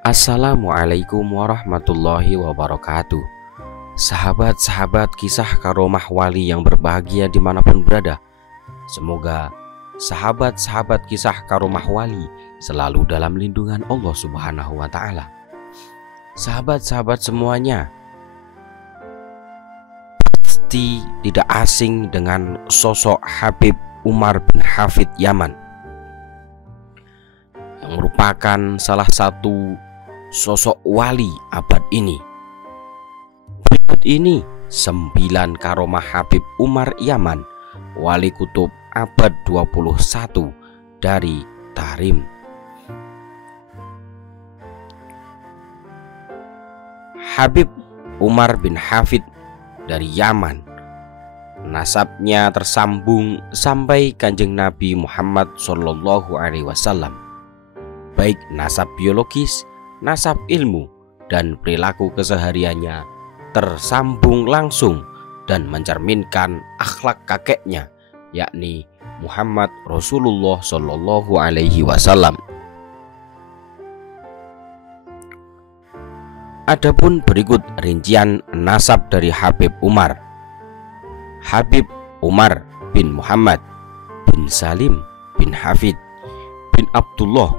Assalamualaikum warahmatullahi wabarakatuh. Sahabat-sahabat kisah karomah wali yang berbahagia dimanapun berada, semoga sahabat-sahabat kisah karomah wali selalu dalam lindungan Allah Subhanahu wa Ta'ala. Sahabat-sahabat semuanya pasti tidak asing dengan sosok Habib Umar bin Hafid Yaman, yang merupakan salah satu sosok wali abad ini. Berikut ini 9 karomah Habib Umar Yaman, wali kutub abad 21 dari Tarim. Habib Umar bin Hafid dari Yaman, nasabnya tersambung sampai Kanjeng Nabi Muhammad SAW, baik nasab biologis, nasab ilmu, dan perilaku kesehariannya tersambung langsung dan mencerminkan akhlak kakeknya, yakni Muhammad Rasulullah SAW. Adapun berikut rincian nasab dari Habib Umar. Habib Umar bin Muhammad bin Salim bin Hafid bin Abdullah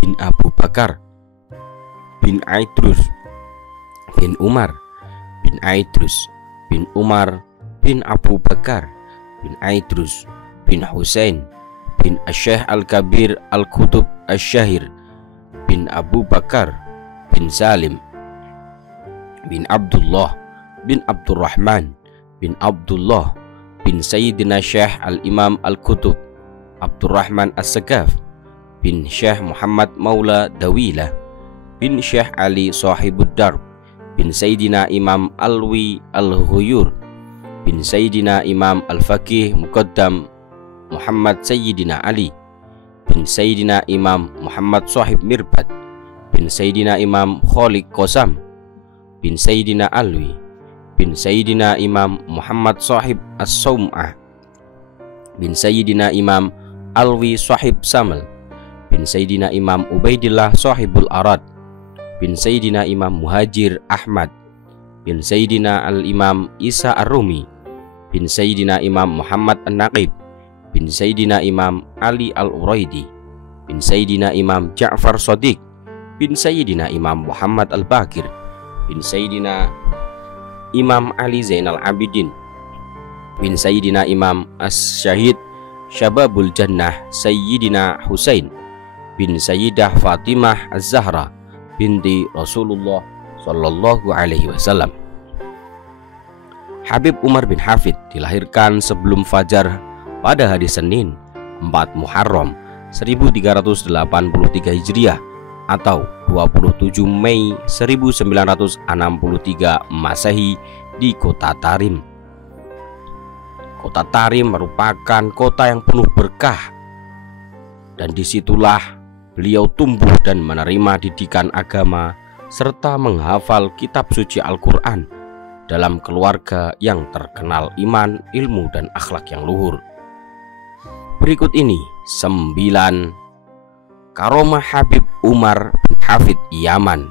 bin Abu Bakar bin Aidrus bin Umar bin Aidrus bin Umar bin Abu Bakar bin Aidrus bin Husain bin Asy'ah Al-Kabir Al-Kutub Asy-Syahir bin Abu Bakar bin Salim bin Abdullah bin Abdurrahman bin Abdullah bin Sayyidina Syekh Al-Imam Al-Kutub Abdurrahman As-Sagaf bin Syekh Muhammad Maula Dawilah bin Syekh Ali Sahibud Darb bin Sayyidina Imam Alwi Al-Ghuyur bin Sayyidina Imam Al-Faqih Muqaddam Muhammad Sayyidina Ali bin Sayyidina Imam Muhammad Sahib Mirbad bin Sayyidina Imam Khaliq Qasam bin Sayyidina Alwi bin Sayyidina Imam Muhammad Sahib As-Sawm'ah bin Sayyidina Imam Alwi Sahib Samal bin Sayyidina Imam Ubaidillah Sahibul Arad bin Sayyidina Imam Muhajir Ahmad bin Sayyidina Al-Imam Isa Ar-Rumi bin Sayyidina Imam Muhammad An-Naqib bin Sayyidina Imam Ali Al-Uraidi bin Sayyidina Imam Ja'far Shadiq bin Sayyidina Imam Muhammad Al-Baqir bin Sayyidina Imam Ali Zainal Abidin bin Sayyidina Imam As-Syahid Syababul Jannah Sayyidina Husain bin Sayyidah Fatimah Az-Zahra binti Rasulullah Sallallahu Alaihi Wasallam. Habib Umar bin Hafid dilahirkan sebelum fajar pada hari Senin 4 Muharram 1383 Hijriah atau 27 Mei 1963 Masehi di kota Tarim. Kota Tarim merupakan kota yang penuh berkah, dan disitulah beliau tumbuh dan menerima didikan agama serta menghafal kitab suci Al-Quran dalam keluarga yang terkenal iman, ilmu, dan akhlak yang luhur. Berikut ini 9 karomah Habib Umar bin Hafid Yaman.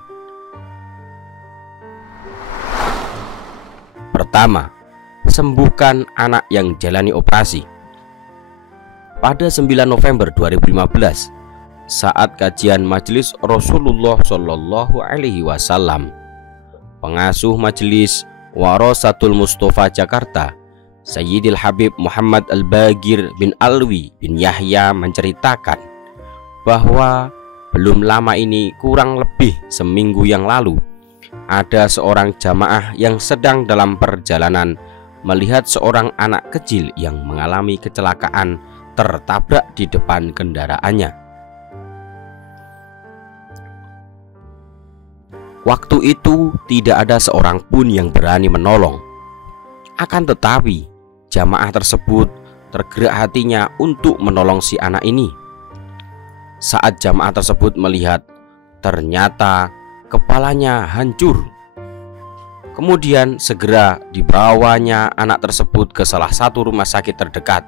Pertama, sembuhkan anak yang jalani operasi. Pada 9 November 2015, saat kajian majelis Rasulullah Shallallahu Alaihi Wasallam, pengasuh majelis Warasatul Mustafa Jakarta, Sayyidil Habib Muhammad Al-Bagir bin Alwi bin Yahya menceritakan bahwa belum lama ini, kurang lebih seminggu yang lalu, ada seorang jamaah yang sedang dalam perjalanan melihat seorang anak kecil yang mengalami kecelakaan tertabrak di depan kendaraannya. Waktu itu tidak ada seorang pun yang berani menolong. Akan tetapi jamaah tersebut tergerak hatinya untuk menolong si anak ini. Saat jamaah tersebut melihat, ternyata kepalanya hancur. Kemudian segera dibawanya anak tersebut ke salah satu rumah sakit terdekat.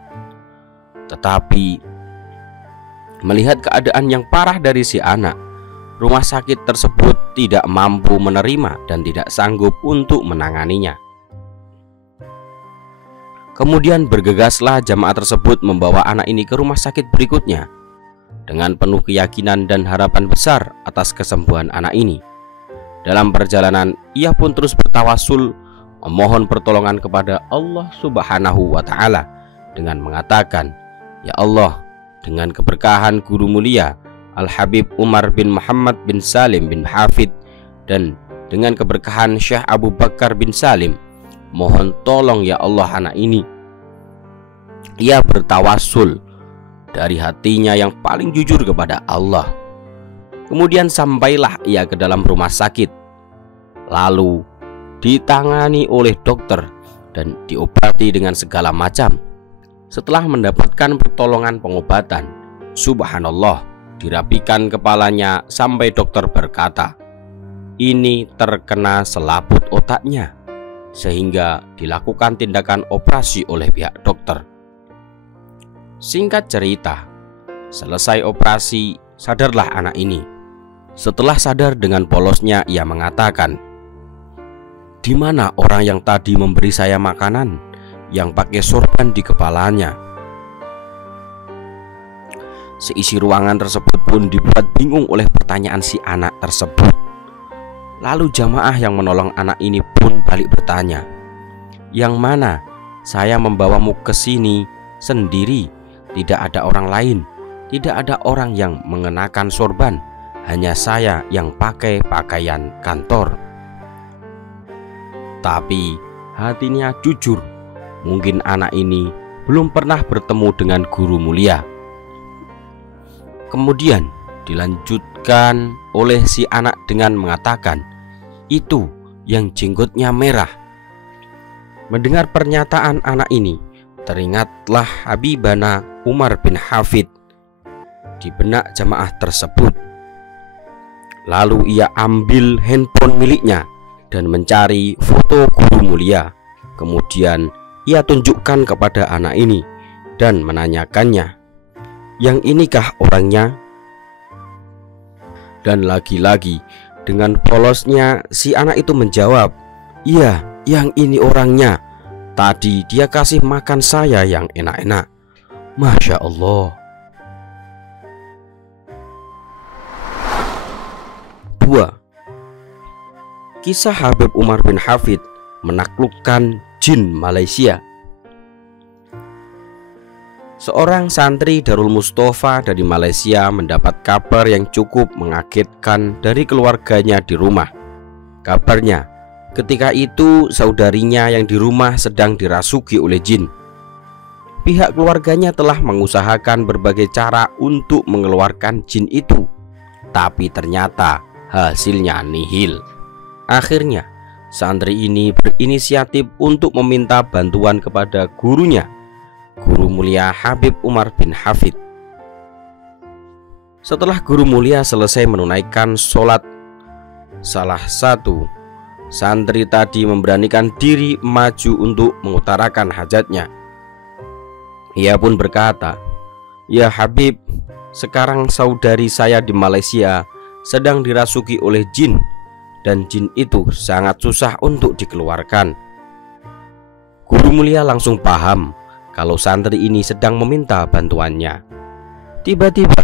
Tetapi melihat keadaan yang parah dari si anak, rumah sakit tersebut tidak mampu menerima dan tidak sanggup untuk menanganinya. Kemudian bergegaslah jamaah tersebut membawa anak ini ke rumah sakit berikutnya dengan penuh keyakinan dan harapan besar atas kesembuhan anak ini. Dalam perjalanan, ia pun terus bertawasul memohon pertolongan kepada Allah Subhanahu wa Ta'ala dengan mengatakan, "Ya Allah, dengan keberkahan guru mulia Al-Habib Umar bin Muhammad bin Salim bin Hafid dan dengan keberkahan Syekh Abu Bakar bin Salim, mohon tolong ya Allah anak ini." Ia bertawasul dari hatinya yang paling jujur kepada Allah. Kemudian sampailah ia ke dalam rumah sakit, lalu ditangani oleh dokter dan diobati dengan segala macam. Setelah mendapatkan pertolongan pengobatan, subhanallah, dirapikan kepalanya sampai dokter berkata, ini terkena selaput otaknya, sehingga dilakukan tindakan operasi oleh pihak dokter. Singkat cerita, selesai operasi, sadarlah anak ini. Setelah sadar dengan polosnya, ia mengatakan, "Di mana orang yang tadi memberi saya makanan yang pakai sorban di kepalanya?" Seisi ruangan tersebut pun dibuat bingung oleh pertanyaan si anak tersebut. Lalu jamaah yang menolong anak ini pun balik bertanya, "Yang mana? Saya membawamu ke sini sendiri. Tidak ada orang lain, tidak ada orang yang mengenakan sorban, hanya saya yang pakai pakaian kantor." Tapi hatinya jujur, mungkin anak ini belum pernah bertemu dengan guru mulia. Kemudian dilanjutkan oleh si anak dengan mengatakan, "Itu yang jenggotnya merah." Mendengar pernyataan anak ini, teringatlah Habibana Umar bin Hafid di benak jamaah tersebut. Lalu ia ambil handphone miliknya dan mencari foto guru mulia. Kemudian ia tunjukkan kepada anak ini dan menanyakannya, "Yang inikah orangnya?" Dan lagi-lagi dengan polosnya si anak itu menjawab, "Iya, yang ini orangnya. Tadi dia kasih makan saya yang enak-enak." Masya Allah. 2. Kisah Habib Umar bin Hafid menaklukkan jin Malaysia. Seorang santri Darul Mustafa dari Malaysia mendapat kabar yang cukup mengagetkan dari keluarganya di rumah. Kabarnya, ketika itu saudarinya yang di rumah sedang dirasuki oleh jin. Pihak keluarganya telah mengusahakan berbagai cara untuk mengeluarkan jin itu, tapi ternyata hasilnya nihil. Akhirnya santri ini berinisiatif untuk meminta bantuan kepada gurunya, Guru Mulia Habib Umar bin Hafid. Setelah Guru Mulia selesai menunaikan sholat, salah satu santri tadi memberanikan diri maju untuk mengutarakan hajatnya. Ia pun berkata, "Ya Habib, sekarang saudari saya di Malaysia sedang dirasuki oleh jin, dan jin itu sangat susah untuk dikeluarkan." Guru Mulia langsung paham kalau santri ini sedang meminta bantuannya. Tiba-tiba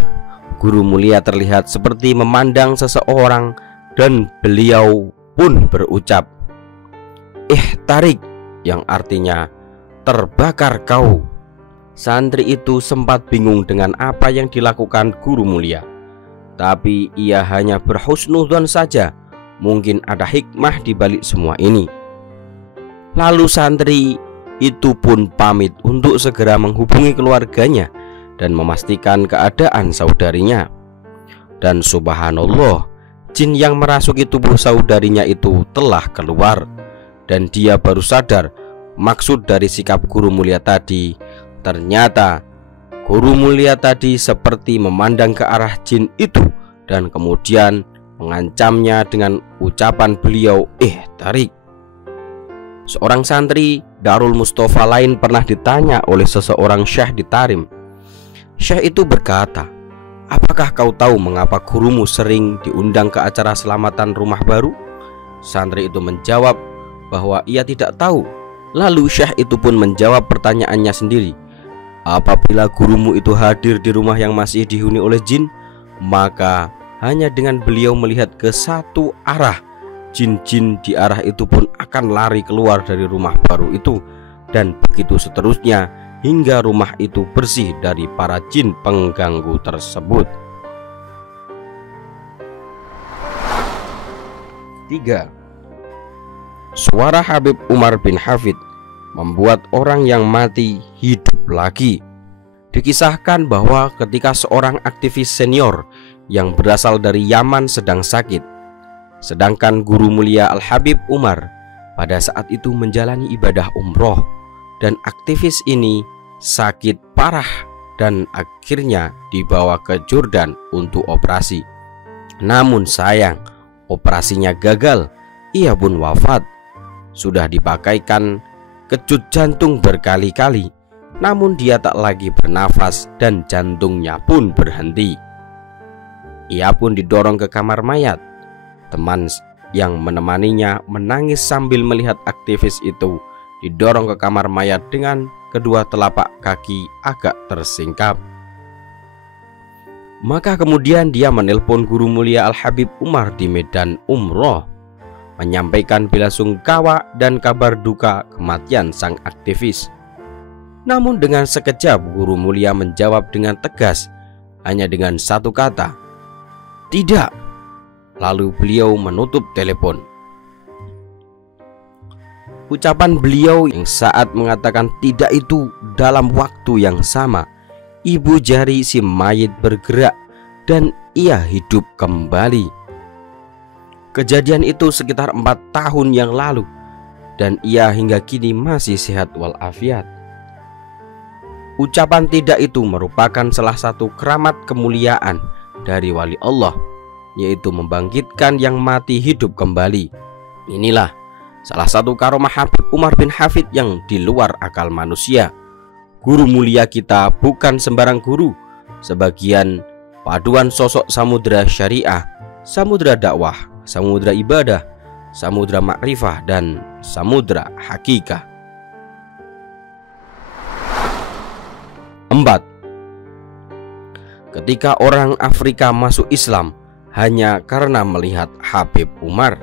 Guru Mulia terlihat seperti memandang seseorang dan beliau pun berucap, "Tarik," yang artinya terbakar kau. Santri itu sempat bingung dengan apa yang dilakukan Guru Mulia, tapi ia hanya berhusnudzon saja, mungkin ada hikmah di balik semua ini. Lalu santri itu pun pamit untuk segera menghubungi keluarganya dan memastikan keadaan saudarinya. Dan subhanallah, jin yang merasuki tubuh saudarinya itu telah keluar, dan dia baru sadar maksud dari sikap Guru Mulia tadi. Ternyata Guru Mulia tadi seperti memandang ke arah jin itu dan kemudian mengancamnya dengan ucapan beliau, tarik." Seorang santri Darul Mustafa lain pernah ditanya oleh seseorang syekh di Tarim. Syekh itu berkata, apakah kau tahu mengapa gurumu sering diundang ke acara selamatan rumah baru? Santri itu menjawab bahwa ia tidak tahu. Lalu syekh itu pun menjawab pertanyaannya sendiri. Apabila gurumu itu hadir di rumah yang masih dihuni oleh jin, maka hanya dengan beliau melihat ke satu arah, jin-jin di arah itu pun akan lari keluar dari rumah baru itu, dan begitu seterusnya hingga rumah itu bersih dari para jin pengganggu tersebut. 3. Suara Habib Umar bin Hafid membuat orang yang mati hidup lagi. Dikisahkan bahwa ketika seorang aktivis senior yang berasal dari Yaman sedang sakit, sedangkan guru mulia Al-Habib Umar pada saat itu menjalani ibadah umroh, dan aktivis ini sakit parah dan akhirnya dibawa ke Jordan untuk operasi. Namun sayang, operasinya gagal, ia pun wafat. Sudah dipakaikan kejut jantung berkali-kali, namun dia tak lagi bernafas dan jantungnya pun berhenti. Ia pun didorong ke kamar mayat. Teman yang menemaninya menangis sambil melihat aktivis itu didorong ke kamar mayat dengan kedua telapak kaki agak tersingkap. Maka kemudian dia menelpon guru mulia Al-Habib Umar di medan umroh, menyampaikan bela sungkawa dan kabar duka kematian sang aktivis. Namun dengan sekejap guru mulia menjawab dengan tegas, hanya dengan satu kata, "Tidak." Lalu beliau menutup telepon. Ucapan beliau yang saat mengatakan tidak itu dalam waktu yang sama, ibu jari si mayit bergerak dan ia hidup kembali. Kejadian itu sekitar 4 tahun yang lalu, dan ia hingga kini masih sehat walafiat. Ucapan tidak itu merupakan salah satu keramat kemuliaan dari wali Allah, yaitu membangkitkan yang mati hidup kembali. Inilah salah satu karomah Habib Umar bin Hafid yang di luar akal manusia. Guru mulia kita bukan sembarang guru, sebagian paduan sosok samudra syariah, samudra dakwah, samudra ibadah, samudra makrifah, dan samudra hakikah. 4. Ketika orang Afrika masuk Islam hanya karena melihat Habib Umar.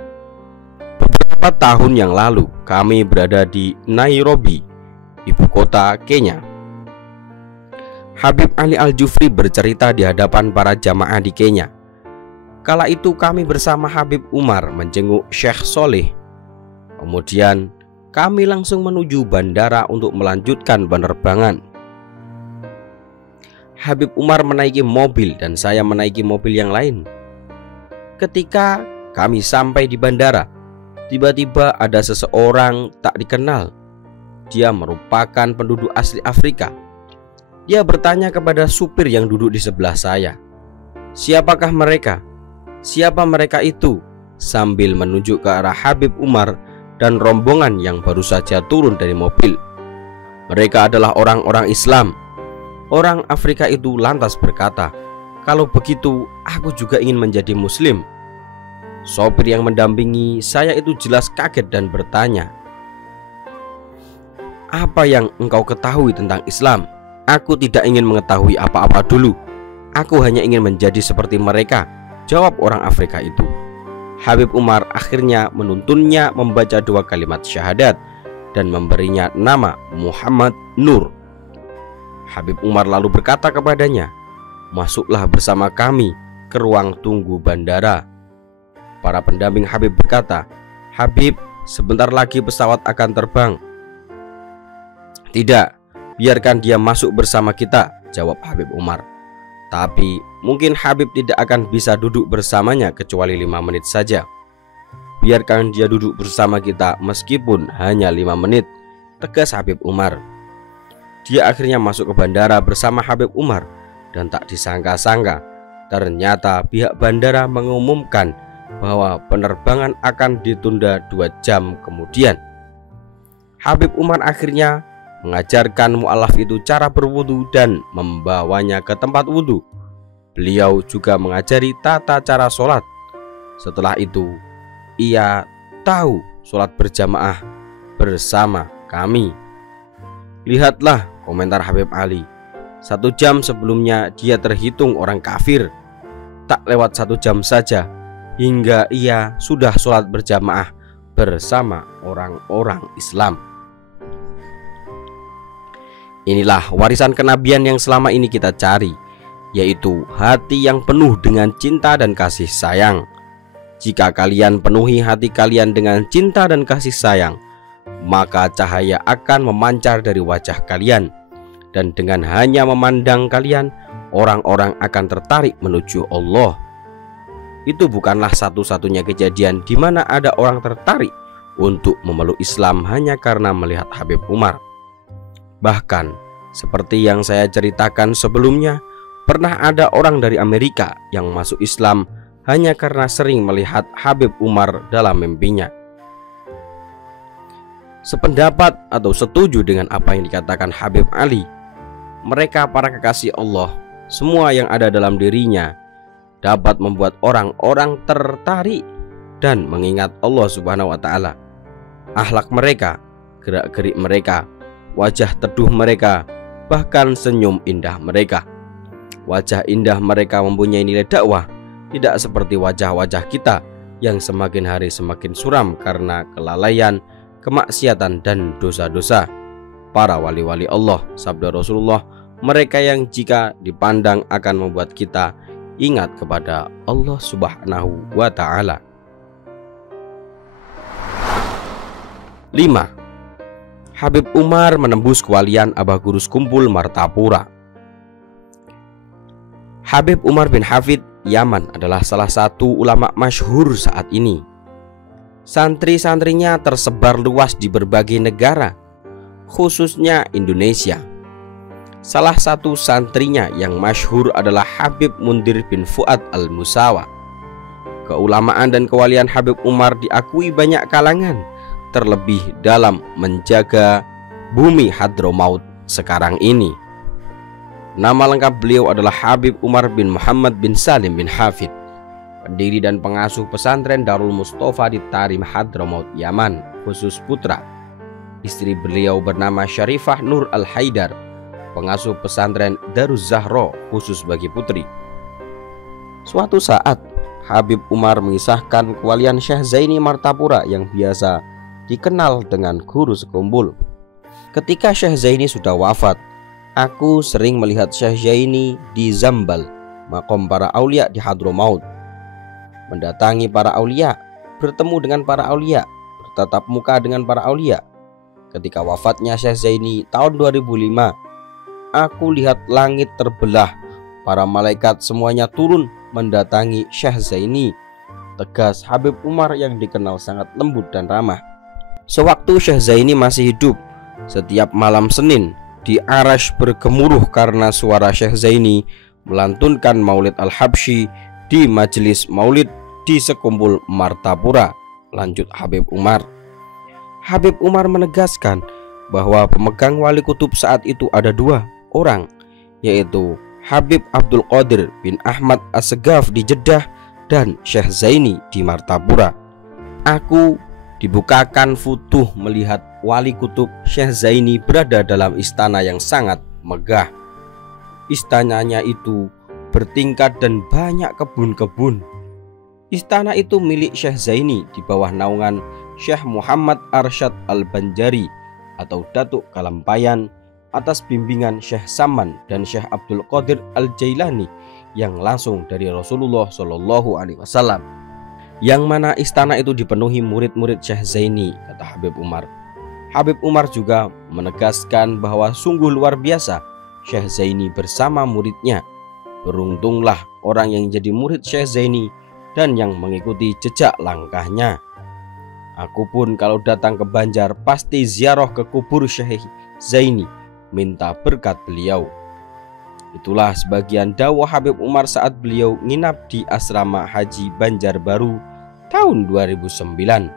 Beberapa tahun yang lalu kami berada di Nairobi, ibu kota Kenya. Habib Ali Al-Jufri bercerita di hadapan para jamaah di Kenya. Kala itu kami bersama Habib Umar menjenguk Syekh Soleh. Kemudian kami langsung menuju bandara untuk melanjutkan penerbangan. Habib Umar menaiki mobil dan saya menaiki mobil yang lain. Ketika kami sampai di bandara, tiba-tiba ada seseorang tak dikenal. Dia merupakan penduduk asli Afrika. Dia bertanya kepada supir yang duduk di sebelah saya, "Siapakah mereka? Siapa mereka itu?" Sambil menunjuk ke arah Habib Umar dan rombongan yang baru saja turun dari mobil. Mereka adalah orang-orang Islam. Orang Afrika itu lantas berkata, "Kalau begitu aku juga ingin menjadi muslim." Sopir yang mendampingi saya itu jelas kaget dan bertanya, "Apa yang engkau ketahui tentang Islam?" "Aku tidak ingin mengetahui apa-apa dulu. Aku hanya ingin menjadi seperti mereka," jawab orang Afrika itu. Habib Umar akhirnya menuntunnya membaca 2 kalimat syahadat dan memberinya nama Muhammad Nur. Habib Umar lalu berkata kepadanya, "Masuklah bersama kami ke ruang tunggu bandara." Para pendamping Habib berkata, "Habib, sebentar lagi pesawat akan terbang." "Tidak, biarkan dia masuk bersama kita," jawab Habib Umar. "Tapi mungkin Habib tidak akan bisa duduk bersamanya kecuali 5 menit saja." "Biarkan dia duduk bersama kita meskipun hanya 5 menit," tegas Habib Umar. Dia akhirnya masuk ke bandara bersama Habib Umar, dan tak disangka-sangka ternyata pihak bandara mengumumkan bahwa penerbangan akan ditunda 2 jam kemudian. Habib Umar akhirnya mengajarkan mu'alaf itu cara berwudu dan membawanya ke tempat wudu. beliau juga mengajari tata cara sholat. Setelah itu, ia tahu sholat berjamaah bersama kami. Lihatlah komentar Habib Ali. 1 jam sebelumnya dia terhitung orang kafir. Tak lewat 1 jam saja hingga ia sudah sholat berjamaah bersama orang-orang Islam. Inilah warisan kenabian yang selama ini kita cari, yaitu hati yang penuh dengan cinta dan kasih sayang. Jika kalian penuhi hati kalian dengan cinta dan kasih sayang, maka cahaya akan memancar dari wajah kalian, dan dengan hanya memandang kalian, orang-orang akan tertarik menuju Allah. Itu bukanlah satu-satunya kejadian di mana ada orang tertarik untuk memeluk Islam hanya karena melihat Habib Umar. Bahkan, seperti yang saya ceritakan sebelumnya, pernah ada orang dari Amerika yang masuk Islam hanya karena sering melihat Habib Umar dalam mimpinya. Sependapat atau setuju dengan apa yang dikatakan Habib Ali, mereka para kekasih Allah, semua yang ada dalam dirinya dapat membuat orang-orang tertarik dan mengingat Allah Subhanahu wa Ta'ala. Akhlak mereka, gerak-gerik mereka, wajah teduh mereka, bahkan senyum indah mereka. Wajah indah mereka mempunyai nilai dakwah, tidak seperti wajah-wajah kita yang semakin hari semakin suram karena kelalaian, kemaksiatan, dan dosa-dosa. Para wali-wali Allah, sabda Rasulullah, mereka yang jika dipandang akan membuat kita ingat kepada Allah Subhanahu wa Ta'ala. 5. Habib Umar menembus kewalian Abah Gurus Kumpul Martapura. Habib Umar bin Hafid Yaman adalah salah satu ulama masyhur saat ini. Santri-santrinya tersebar luas di berbagai negara, khususnya Indonesia. Salah satu santrinya yang masyhur adalah Habib Mundir bin Fuad al-Musawa. Keulamaan dan kewalian Habib Umar diakui banyak kalangan, terlebih dalam menjaga bumi Hadramaut sekarang ini. Nama lengkap beliau adalah Habib Umar bin Muhammad bin Salim bin Hafid, pendiri dan pengasuh pesantren Darul Mustafa di Tarim Hadramaut, Yaman, khusus putra. Istri beliau bernama Syarifah Nur Al-Haidar, pengasuh pesantren Daruz Zahra khusus bagi putri. Suatu saat, Habib Umar mengisahkan kewalian Syekh Zaini Martapura yang biasa dikenal dengan Guru Sekumpul. Ketika Syekh Zaini sudah wafat, aku sering melihat Syekh Zaini di Zambal, makom para aulia di Hadramaut. Mendatangi para aulia, bertemu dengan para aulia, bertatap muka dengan para aulia. Ketika wafatnya Syekh Zaini tahun 2005, aku lihat langit terbelah, para malaikat semuanya turun mendatangi Syekh Zaini, tegas Habib Umar yang dikenal sangat lembut dan ramah. Sewaktu Syekh Zaini masih hidup, setiap malam Senin di Arash bergemuruh karena suara Syekh Zaini melantunkan Maulid Al-Habsyi di majelis Maulid di Sekumpul Martapura. Lanjut Habib Umar. Habib Umar menegaskan bahwa pemegang wali kutub saat itu ada 2 orang, yaitu Habib Abdul Qadir bin Ahmad As-Segaf di Jeddah dan Syekh Zaini di Martapura. Aku dibukakan futuh melihat wali kutub Syekh Zaini berada dalam istana yang sangat megah. Istananya itu bertingkat dan banyak kebun-kebun. Istana itu milik Syekh Zaini di bawah naungan Syekh Muhammad Arsyad Al-Banjari atau Datuk Kalampayan, atas bimbingan Syekh Saman dan Syekh Abdul Qadir Al-Jailani yang langsung dari Rasulullah SAW. Yang mana istana itu dipenuhi murid-murid Syekh Zaini, kata Habib Umar. Habib Umar juga menegaskan bahwa sungguh luar biasa Syekh Zaini bersama muridnya. Beruntunglah orang yang jadi murid Syekh Zaini dan yang mengikuti jejak langkahnya. Aku pun kalau datang ke Banjar pasti ziarah ke kubur Syekh Zaini, minta berkat beliau. Itulah sebagian dakwah Habib Umar saat beliau nginap di asrama Haji Banjarbaru tahun 2009.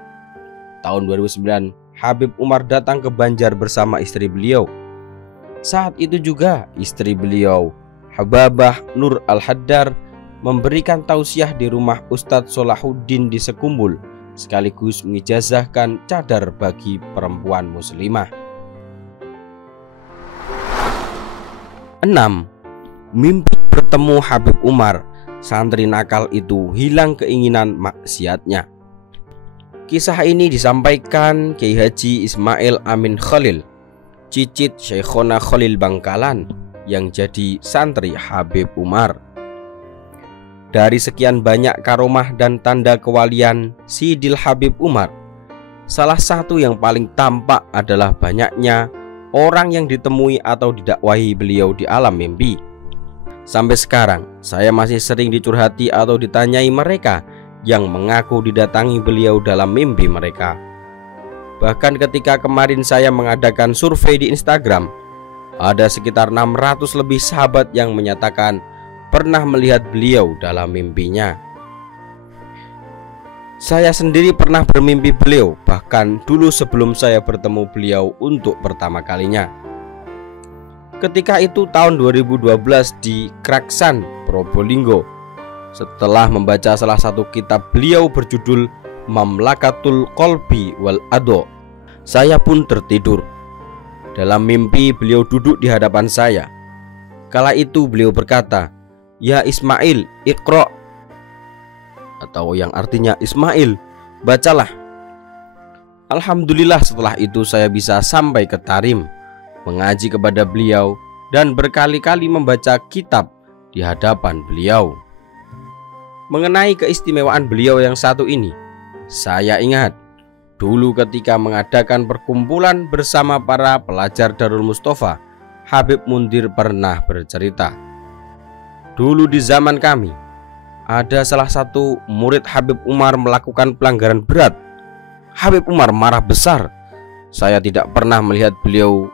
Tahun 2009 Habib Umar datang ke Banjar bersama istri beliau. Saat itu juga istri beliau Hababah Nur Al-Haddar memberikan tausiah di rumah Ustadz Solahuddin di Sekumbul, sekaligus mengijazahkan cadar bagi perempuan muslimah. 6. Mimpi bertemu Habib Umar. Santri nakal itu hilang keinginan maksiatnya. Kisah ini disampaikan Kiai Haji Ismail Amin Khalil, cicit Syekhona Khalil Bangkalan, yang jadi santri Habib Umar. Dari sekian banyak karomah dan tanda kewalian Sidil Habib Umar, salah satu yang paling tampak adalah banyaknya orang yang ditemui atau didakwahi beliau di alam mimpi. Sampai sekarang saya masih sering dicurhati atau ditanyai mereka yang mengaku didatangi beliau dalam mimpi mereka. Bahkan ketika kemarin saya mengadakan survei di Instagram, ada sekitar 600 lebih sahabat yang menyatakan pernah melihat beliau dalam mimpinya. Saya sendiri pernah bermimpi beliau, bahkan dulu sebelum saya bertemu beliau untuk pertama kalinya. Ketika itu tahun 2012 di Kraksan, Probolinggo. Setelah membaca salah satu kitab beliau berjudul Mamlakatul Qalbi wal Ado, saya pun tertidur. Dalam mimpi beliau duduk di hadapan saya. Kala itu beliau berkata, "Ya Ismail, Iqra," atau yang artinya, "Ismail, bacalah." Alhamdulillah setelah itu saya bisa sampai ke Tarim, mengaji kepada beliau, dan berkali-kali membaca kitab di hadapan beliau. Mengenai keistimewaan beliau yang satu ini, saya ingat dulu ketika mengadakan perkumpulan bersama para pelajar Darul Mustafa, Habib Mundir pernah bercerita. Dulu di zaman kami, ada salah satu murid Habib Umar melakukan pelanggaran berat. Habib Umar marah besar. Saya tidak pernah melihat beliau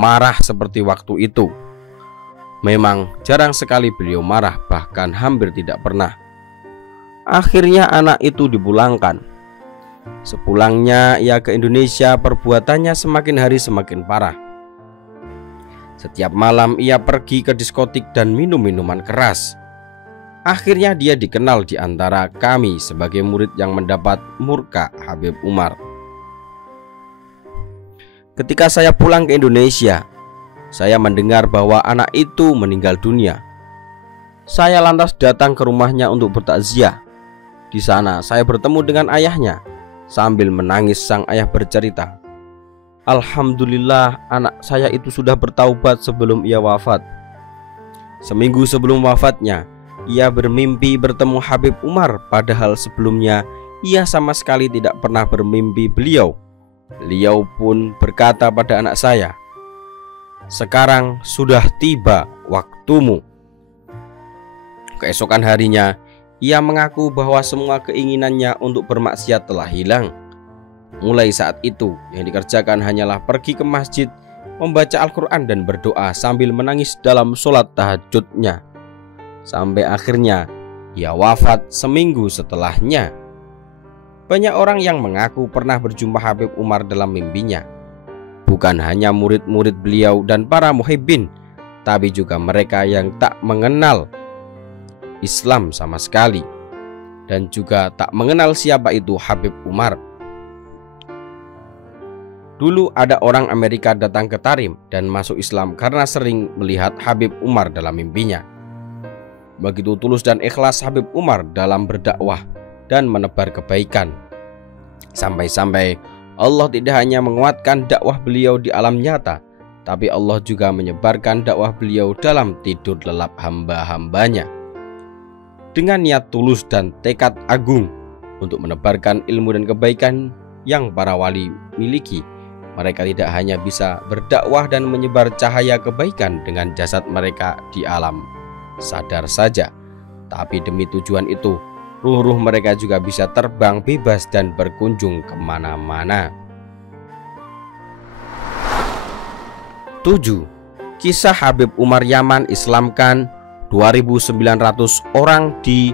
marah seperti waktu itu. Memang jarang sekali beliau marah, bahkan hampir tidak pernah. Akhirnya anak itu dipulangkan. Sepulangnya ia ke Indonesia, perbuatannya semakin hari semakin parah. Setiap malam ia pergi ke diskotik dan minum minuman keras. Akhirnya dia dikenal di antara kami sebagai murid yang mendapat murka Habib Umar. Ketika saya pulang ke Indonesia, saya mendengar bahwa anak itu meninggal dunia. Saya lantas datang ke rumahnya untuk bertakziah. Di sana saya bertemu dengan ayahnya. Sambil menangis sang ayah bercerita, "Alhamdulillah, anak saya itu sudah bertaubat sebelum ia wafat." Seminggu sebelum wafatnya, ia bermimpi bertemu Habib Umar, padahal sebelumnya ia sama sekali tidak pernah bermimpi beliau. Beliau pun berkata pada anak saya, "Sekarang sudah tiba waktumu." Keesokan harinya, ia mengaku bahwa semua keinginannya untuk bermaksiat telah hilang. Mulai saat itu, yang dikerjakan hanyalah pergi ke masjid, membaca Al-Quran dan berdoa sambil menangis dalam sholat tahajudnya. Sampai akhirnya ia wafat seminggu setelahnya. Banyak orang yang mengaku pernah berjumpa Habib Umar dalam mimpinya. Bukan hanya murid-murid beliau dan para muhibbin, tapi juga mereka yang tak mengenal Islam sama sekali, dan juga tak mengenal siapa itu Habib Umar. Dulu ada orang Amerika datang ke Tarim dan masuk Islam karena sering melihat Habib Umar dalam mimpinya. Begitu tulus dan ikhlas Habib Umar dalam berdakwah dan menebar kebaikan. Sampai-sampai Allah tidak hanya menguatkan dakwah beliau di alam nyata, tapi Allah juga menyebarkan dakwah beliau dalam tidur lelap hamba-hambanya. Dengan niat tulus dan tekad agung untuk menebarkan ilmu dan kebaikan yang para wali miliki, mereka tidak hanya bisa berdakwah dan menyebar cahaya kebaikan dengan jasad mereka di alam sadar saja, tapi demi tujuan itu, ruh-ruh mereka juga bisa terbang bebas dan berkunjung kemana-mana. 7. Kisah Habib Umar Yaman Islamkan 2.900 orang di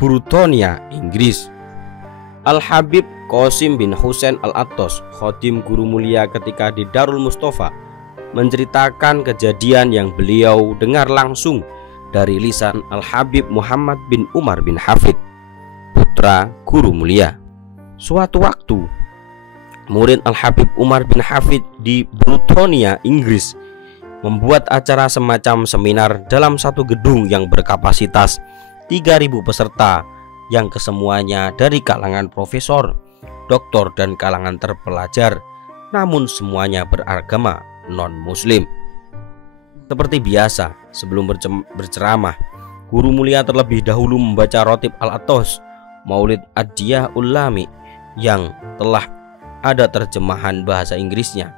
Burtonia, Inggris. Al-Habib Qasim bin Husain Al-Attos, khodim guru mulia ketika di Darul Mustafa, menceritakan kejadian yang beliau dengar langsung dari lisan Al-Habib Muhammad bin Umar bin Hafid, putra guru mulia. Suatu waktu, murid Al-Habib Umar bin Hafid di Brutonia, Inggris, membuat acara semacam seminar dalam satu gedung yang berkapasitas 3.000 peserta, yang kesemuanya dari kalangan profesor, doktor, dan kalangan terpelajar, namun semuanya beragama non-muslim. Seperti biasa, sebelum berceramah, guru mulia terlebih dahulu membaca rotib Al-Atos, Maulid Ad-Diyah Ul-Lami, yang telah ada terjemahan bahasa Inggrisnya.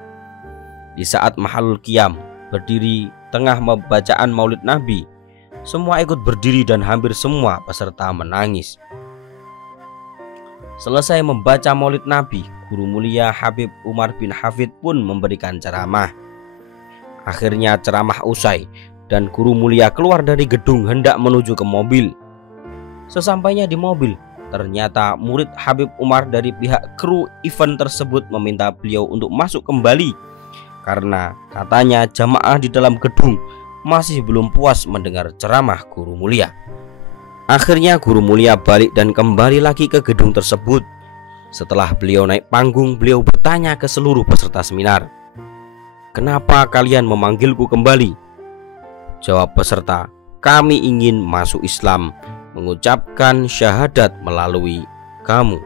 Di saat Mahalul Qiyam berdiri tengah pembacaan Maulid Nabi, semua ikut berdiri dan hampir semua peserta menangis. Selesai membaca Maulid Nabi, guru mulia Habib Umar bin Hafid pun memberikan ceramah. Akhirnya ceramah usai dan guru mulia keluar dari gedung hendak menuju ke mobil. Sesampainya di mobil, ternyata murid Habib Umar dari pihak kru event tersebut meminta beliau untuk masuk kembali, karena katanya jamaah di dalam gedung masih belum puas mendengar ceramah guru mulia. Akhirnya guru mulia balik dan kembali lagi ke gedung tersebut. Setelah beliau naik panggung, beliau bertanya ke seluruh peserta seminar, "Kenapa kalian memanggilku kembali?" Jawab peserta, "Kami ingin masuk Islam, mengucapkan syahadat melalui kamu."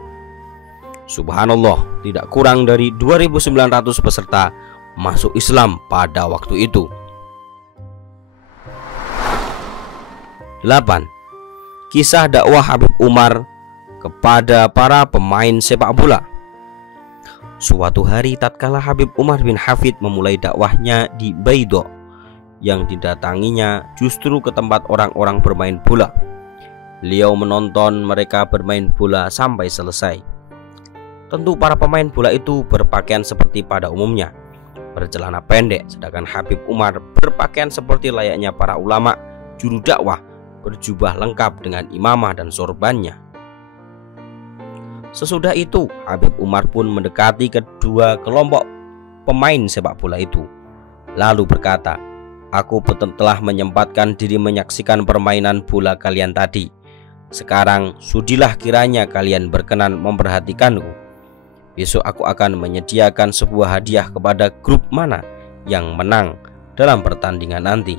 Subhanallah, tidak kurang dari 2.900 peserta masuk Islam pada waktu itu. 8. Kisah dakwah Habib Umar kepada para pemain sepak bola. Suatu hari tatkala Habib Umar bin Hafid memulai dakwahnya di Baido, yang didatanginya justru ke tempat orang-orang bermain bola. Beliau menonton mereka bermain bola sampai selesai. Tentu para pemain bola itu berpakaian seperti pada umumnya, bercelana pendek, sedangkan Habib Umar berpakaian seperti layaknya para ulama juru dakwah, berjubah lengkap dengan imamah dan sorbannya. Sesudah itu, Habib Umar pun mendekati kedua kelompok pemain sepak bola itu, lalu berkata, "Aku telah menyempatkan diri menyaksikan permainan bola kalian tadi. Sekarang sudilah kiranya kalian berkenan memperhatikanku. Besok aku akan menyediakan sebuah hadiah kepada grup mana yang menang dalam pertandingan nanti.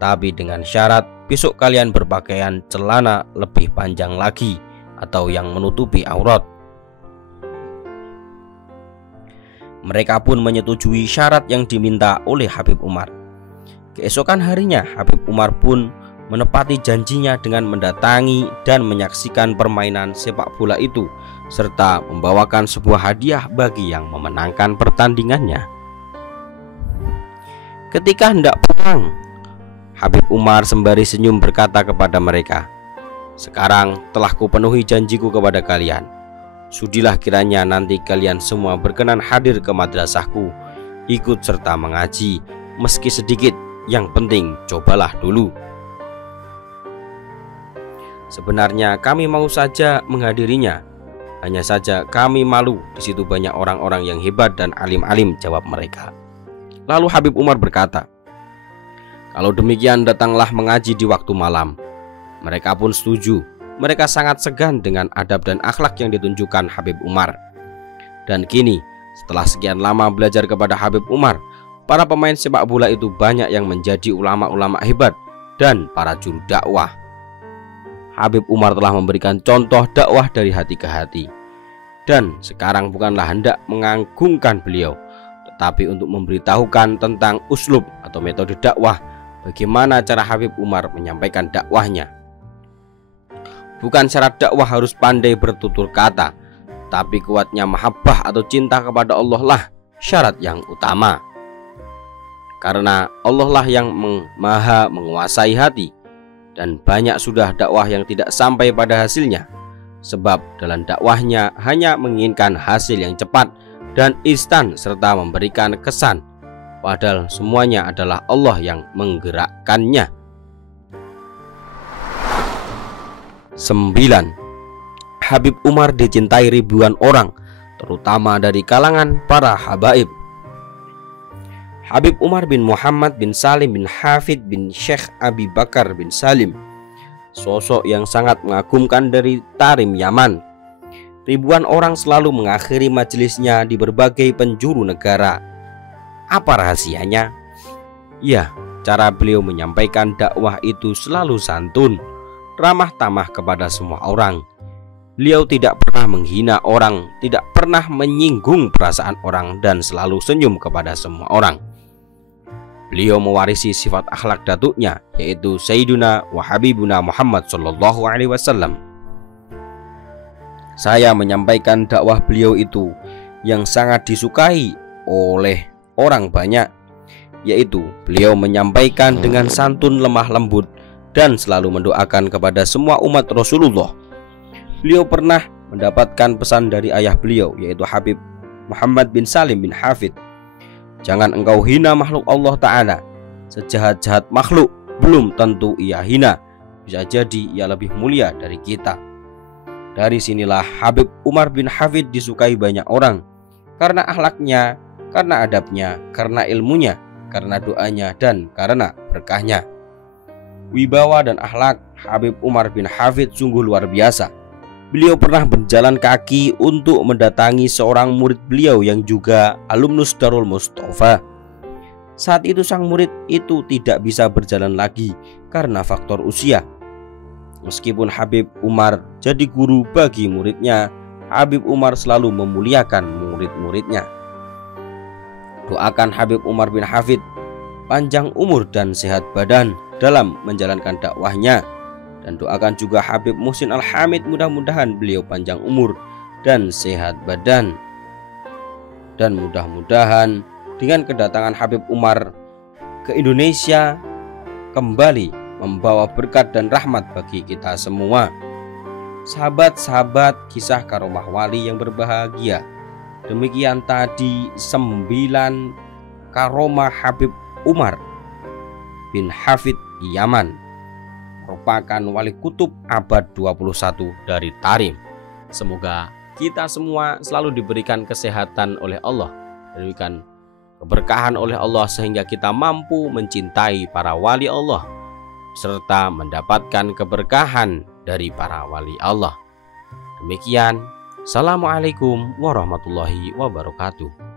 Tapi dengan syarat besok kalian berpakaian celana lebih panjang lagi atau yang menutupi aurat." Mereka pun menyetujui syarat yang diminta oleh Habib Umar. Keesokan harinya, Habib Umar pun menepati janjinya dengan mendatangi dan menyaksikan permainan sepak bola itu, serta membawakan sebuah hadiah bagi yang memenangkan pertandingannya. Ketika hendak pulang, Habib Umar sembari senyum berkata kepada mereka, "Sekarang telah kupenuhi janjiku kepada kalian. Sudilah kiranya nanti kalian semua berkenan hadir ke madrasahku, ikut serta mengaji, meski sedikit, yang penting cobalah dulu. Sebenarnya kami mau saja menghadirinya, hanya saja kami malu, di situ banyak orang-orang yang hebat dan alim-alim," jawab mereka. Lalu Habib Umar berkata, "Kalau demikian datanglah mengaji di waktu malam." Mereka pun setuju. Mereka sangat segan dengan adab dan akhlak yang ditunjukkan Habib Umar. Dan kini, setelah sekian lama belajar kepada Habib Umar, para pemain sepak bola itu banyak yang menjadi ulama-ulama hebat dan para juru dakwah. Habib Umar telah memberikan contoh dakwah dari hati ke hati. Dan sekarang bukanlah hendak mengagungkan beliau, tetapi untuk memberitahukan tentang uslub atau metode dakwah, bagaimana cara Habib Umar menyampaikan dakwahnya. Bukan syarat dakwah harus pandai bertutur kata, tapi kuatnya mahabbah atau cinta kepada Allah lah syarat yang utama. Karena Allah lah yang maha menguasai hati, dan banyak sudah dakwah yang tidak sampai pada hasilnya, sebab dalam dakwahnya hanya menginginkan hasil yang cepat dan instan serta memberikan kesan, padahal semuanya adalah Allah yang menggerakkannya. 9. Habib Umar dicintai ribuan orang, terutama dari kalangan para habaib. Habib Umar bin Muhammad bin Salim bin Hafid bin Syekh Abi Bakar bin Salim, sosok yang sangat mengagumkan dari Tarim, Yaman. Ribuan orang selalu mengakhiri majelisnya di berbagai penjuru negara. Apa rahasianya? Ya, cara beliau menyampaikan dakwah itu selalu santun, ramah tamah kepada semua orang. Beliau tidak pernah menghina orang, tidak pernah menyinggung perasaan orang, dan selalu senyum kepada semua orang. Beliau mewarisi sifat akhlak datuknya, yaitu Sayyiduna wa Habibuna Muhammad sallallahu alaihi wasallam. Saya menyampaikan dakwah beliau itu yang sangat disukai oleh orang banyak, yaitu beliau menyampaikan dengan santun, lemah lembut, dan selalu mendoakan kepada semua umat Rasulullah. Beliau pernah mendapatkan pesan dari ayah beliau, yaitu Habib Muhammad bin Salim bin Hafid, "Jangan engkau hina makhluk Allah Ta'ala. Sejahat-jahat makhluk belum tentu ia hina, bisa jadi ia lebih mulia dari kita." Dari sinilah Habib Umar bin Hafid disukai banyak orang, karena akhlaknya, karena adabnya, karena ilmunya, karena doanya, dan karena berkahnya. Wibawa dan akhlak Habib Umar bin Hafid sungguh luar biasa. Beliau pernah berjalan kaki untuk mendatangi seorang murid beliau yang juga alumnus Darul Mustafa. Saat itu sang murid itu tidak bisa berjalan lagi karena faktor usia. Meskipun Habib Umar jadi guru bagi muridnya, Habib Umar selalu memuliakan murid-muridnya. Doakan Habib Umar bin Hafid panjang umur dan sehat badan dalam menjalankan dakwahnya. Dan doakan juga Habib Muhsin Al-Hamid, mudah-mudahan beliau panjang umur dan sehat badan. Dan mudah-mudahan dengan kedatangan Habib Umar ke Indonesia kembali membawa berkat dan rahmat bagi kita semua. Sahabat-sahabat kisah karomah wali yang berbahagia, demikian tadi 9 karomah Habib Umar bin Hafid Yaman, merupakan wali kutub abad 21 dari Tarim. Semoga kita semua selalu diberikan kesehatan oleh Allah, diberikan keberkahan oleh Allah, sehingga kita mampu mencintai para wali Allah serta mendapatkan keberkahan dari para wali Allah. Demikian, Assalamualaikum warahmatullahi wabarakatuh.